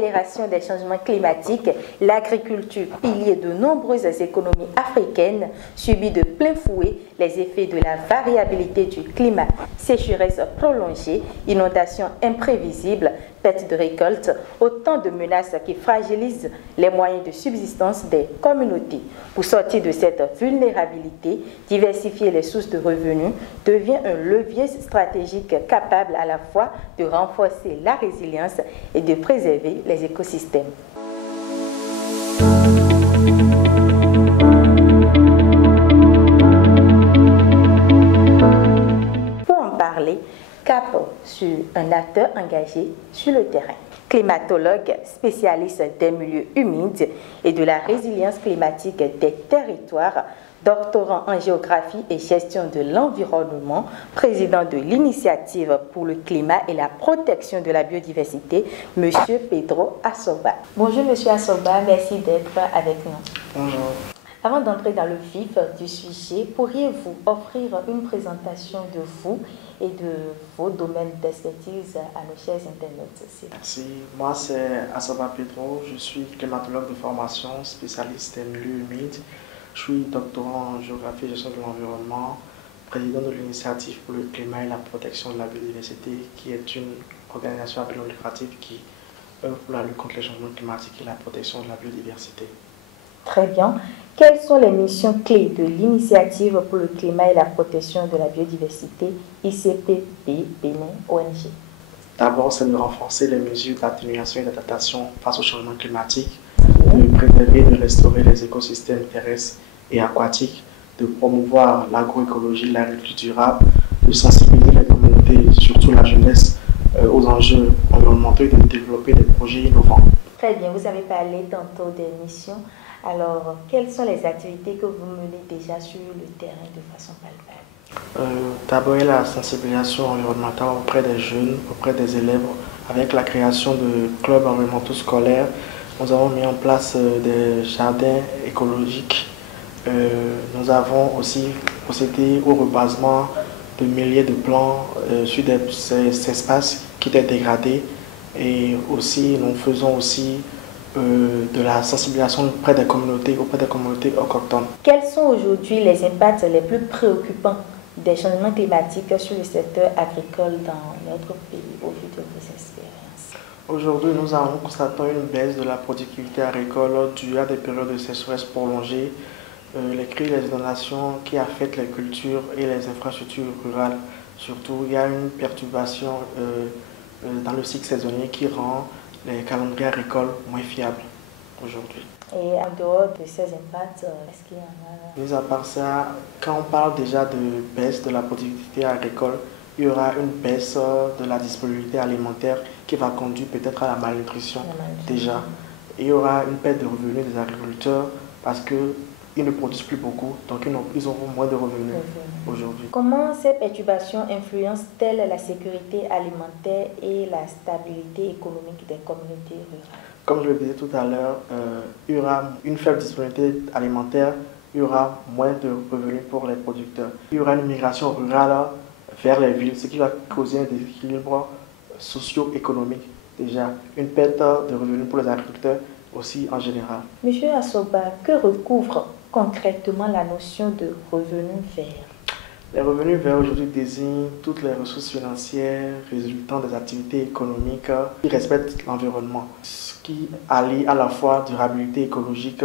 l'accélération des changements climatiques, l'agriculture, pilier de nombreuses économies africaines, subit de plein fouet les effets de la variabilité du climat, sécheresse prolongée, inondations imprévisibles, perte de récolte, autant de menaces qui fragilisent les moyens de subsistance des communautés. Pour sortir de cette vulnérabilité, diversifier les sources de revenus devient un levier stratégique capable à la fois de renforcer la résilience et de préserver les écosystèmes. Pour en parler, cap sur un acteur engagé sur le terrain. Climatologue, spécialiste des milieux humides et de la résilience climatique des territoires, doctorant en géographie et gestion de l'environnement, président de l'initiative pour le climat et la protection de la biodiversité, M. Pedro Assoba. Bonjour M. Assoba, merci d'être avec nous. Bonjour. Avant d'entrer dans le vif du sujet, pourriez-vous offrir une présentation de vous et de vos domaines d'expertise à nos chers internautes? Merci. Moi, c'est Assoba Pedro. Je suis climatologue de formation, spécialiste des milieux humides. Je suis doctorant en géographie et gestion de l'environnement, président de l'initiative pour le climat et la protection de la biodiversité, qui est une organisation à but non lucratif qui œuvre pour la lutte contre les changements climatiques et la protection de la biodiversité. Très bien. Quelles sont les missions clés de l'initiative pour le climat et la protection de la biodiversité ICPB Bénin ONG? D'abord, c'est de renforcer les mesures d'atténuation et d'adaptation face au changement climatique, de préserver et de restaurer les écosystèmes terrestres et aquatiques, de promouvoir l'agroécologie, l'agriculture durable, de sensibiliser les communautés, surtout la jeunesse, aux enjeux environnementaux et de développer des projets innovants. Très bien, vous avez parlé tantôt des missions. Alors, quelles sont les activités que vous menez déjà sur le terrain de façon palpable? D'abord, il y a la sensibilisation environnementale auprès des jeunes, auprès des élèves, avec la création de clubs environnementaux scolaires. Nous avons mis en place des jardins écologiques. Nous avons aussi procédé au rebasement de milliers de plants sur ces espaces qui étaient dégradés. Et aussi, nous faisons aussi de la sensibilisation auprès des communautés autochtones. Quels sont aujourd'hui les impacts les plus préoccupants des changements climatiques sur le secteur agricole dans notre pays au vu de vos expériences? Aujourd'hui, nous avons constaté une baisse de la productivité agricole due à des périodes de sécheresse prolongées, les crues et les inondations qui affectent les cultures et les infrastructures rurales. Surtout, il y a une perturbation dans le cycle saisonnier qui rend les calendriers agricoles moins fiables aujourd'hui. Et en dehors de ces impacts, est-ce qu'il y en a? Mis à part ça, quand on parle déjà de baisse de la productivité agricole, il y aura une baisse de la disponibilité alimentaire qui va conduire peut-être à la malnutrition déjà. Et il y aura une perte de revenus des agriculteurs parce qu'ils ne produisent plus beaucoup, donc ils auront moins de revenus aujourd'hui. Comment ces perturbations influencent-elles la sécurité alimentaire et la stabilité économique des communautés rurales? Comme je le disais tout à l'heure, il y aura une faible disponibilité alimentaire, il y aura moins de revenus pour les producteurs. Il y aura une migration rurale vers les villes, ce qui va causer un déséquilibre socio-économique déjà, une perte de revenus pour les agriculteurs aussi en général. Monsieur Assoba, que recouvre concrètement la notion de revenus verts? Les revenus verts aujourd'hui désignent toutes les ressources financières résultant des activités économiques qui respectent l'environnement, ce qui allie à la fois durabilité écologique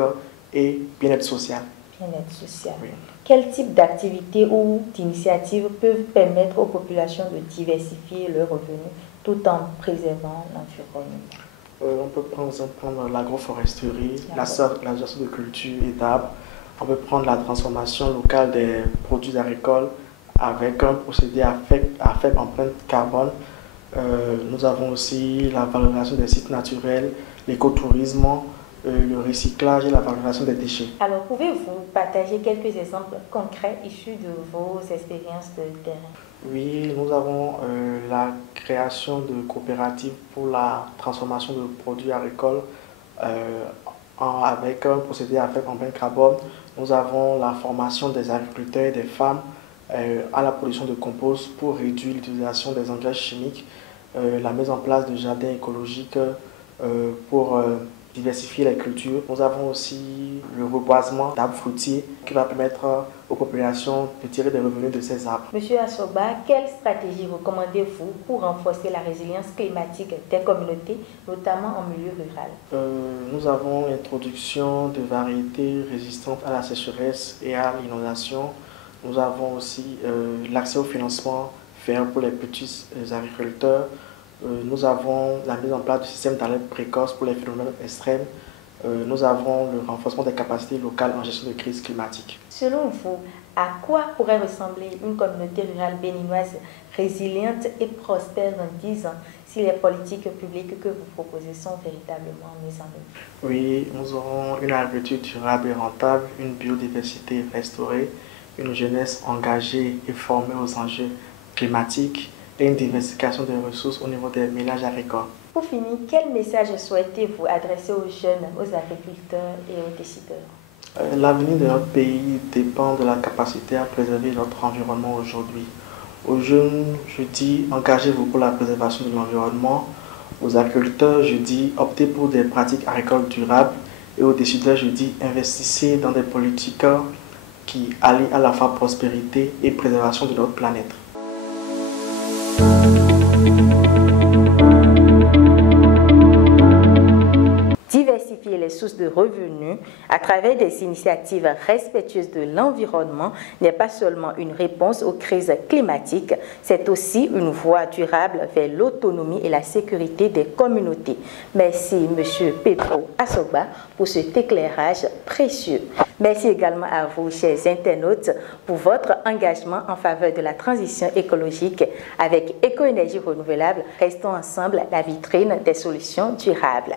et bien-être social. Bien-être social. Oui. Quel type d'activités ou d'initiatives peuvent permettre aux populations de diversifier leurs revenus tout en préservant l'environnement? On peut prendre l'agroforesterie, la gestion de culture et d'arbres. On peut prendre la transformation locale des produits agricoles avec un procédé à faible empreinte carbone. Nous avons aussi la valorisation des sites naturels, l'écotourisme, le recyclage et la valorisation des déchets. Alors, pouvez-vous partager quelques exemples concrets issus de vos expériences de terrain? Oui, nous avons la création de coopératives pour la transformation de produits agricoles avec un procédé à faible empreinte carbone. Nous avons la formation des agriculteurs et des femmes à la production de compost pour réduire l'utilisation des engrais chimiques, la mise en place de jardins écologiques, pour diversifier les cultures. Nous avons aussi le reboisement d'arbres fruitiers qui va permettre aux populations de tirer des revenus de ces arbres. Monsieur Assoba, quelle stratégie recommandez-vous pour renforcer la résilience climatique des communautés, notamment en milieu rural? Nous avons l'introduction de variétés résistantes à la sécheresse et à l'inondation. Nous avons aussi l'accès au financement vert pour les petits agriculteurs. Nous avons la mise en place du système d'alerte précoce pour les phénomènes extrêmes. Nous avons le renforcement des capacités locales en gestion de crise climatique. Selon vous, à quoi pourrait ressembler une communauté rurale béninoise résiliente et prospère dans 10 ans si les politiques publiques que vous proposez sont véritablement mises en œuvre? Oui, nous aurons une agriculture durable et rentable, une biodiversité restaurée, une jeunesse engagée et formée aux enjeux climatiques et une diversification des ressources au niveau des ménages agricoles. Pour finir, quel message souhaitez-vous adresser aux jeunes, aux agriculteurs et aux décideurs? L'avenir de notre pays dépend de la capacité à préserver notre environnement aujourd'hui. Aux jeunes, je dis engagez-vous pour la préservation de l'environnement. Aux agriculteurs, je dis optez pour des pratiques agricoles durables. Et aux décideurs, je dis investissez dans des politiques qui allient à la fois prospérité et préservation de notre planète. Diversifier les sources de revenus à travers des initiatives respectueuses de l'environnement n'est pas seulement une réponse aux crises climatiques, c'est aussi une voie durable vers l'autonomie et la sécurité des communautés. Merci M. Pedro Assoba pour cet éclairage précieux. Merci également à vous, chers internautes, pour votre engagement en faveur de la transition écologique avec Éco-Énergie Renouvelable. Restons ensemble la vitrine des solutions durables.